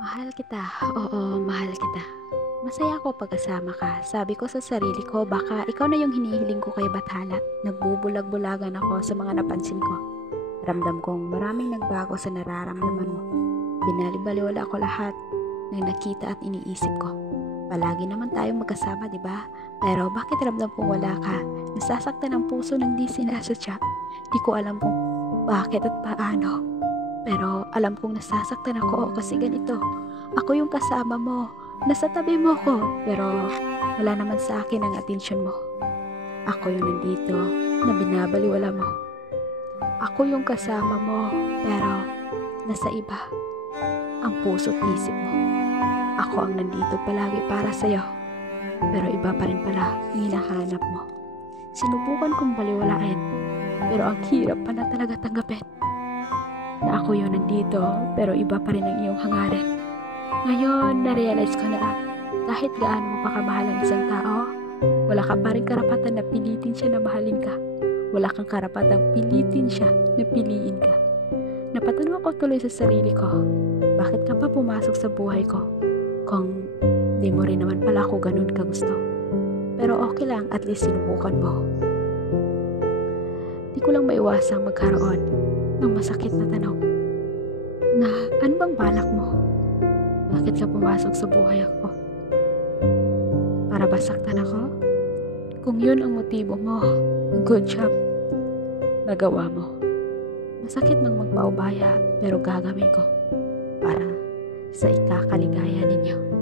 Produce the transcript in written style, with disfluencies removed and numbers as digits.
Mahal kita, oo, mahal kita. Masaya ako pag kasama ka. Sabi ko sa sarili ko, baka ikaw na yung hinihiling ko kay Bathala. Nagbubulag-bulagan ako sa mga napansin ko. Ramdam kong maraming nagbago sa nararamdaman mo. Binalibaliwala ko lahat ng nakita at iniisip ko. Palagi naman tayong magkasama, di ba? Pero bakit ramdam kong wala ka? Nasasaktan ang puso ng di sinasadya. Di ko alam kung bakit at paano. Pero alam kong nasasaktan ako kasi ganito. Ako yung kasama mo. Nasa tabi mo ko. Pero wala naman sa akin ang atensyon mo. Ako yung nandito na binabaliwala mo. Ako yung kasama mo. Pero nasa iba ang puso't isip mo. Ako ang nandito palagi para sa'yo. Pero iba pa rin pala ang hinahanap mo. Sinubukan kong baliwalain. Pero ang hirap pa na talaga tanggapin. Na ako yung nandito, pero iba pa rin ang iyong hangarin. Ngayon, na-realize ko na kahit gaano mo pa kamahal ang isang tao, wala ka pa rin karapatan na pilitin siya na mahalin ka. Wala kang karapatang pilitin siya na piliin ka. Napatanong ako tuloy sa sarili ko, bakit ka pa pumasok sa buhay ko? Kung di mo rin naman pala ako ganun ka gusto. Pero okay lang, at least sinubukan mo. Di ko lang maiwasang magkaroon ng masakit na tanong na ano bang balak mo? Bakit ka pumasok sa buhay ako? Para ba saktan ako? Kung yun ang motibo mo, good job. Nagawa mo. Masakit mang magpaubaya pero gagawin ko para sa ikakaligaya ninyo.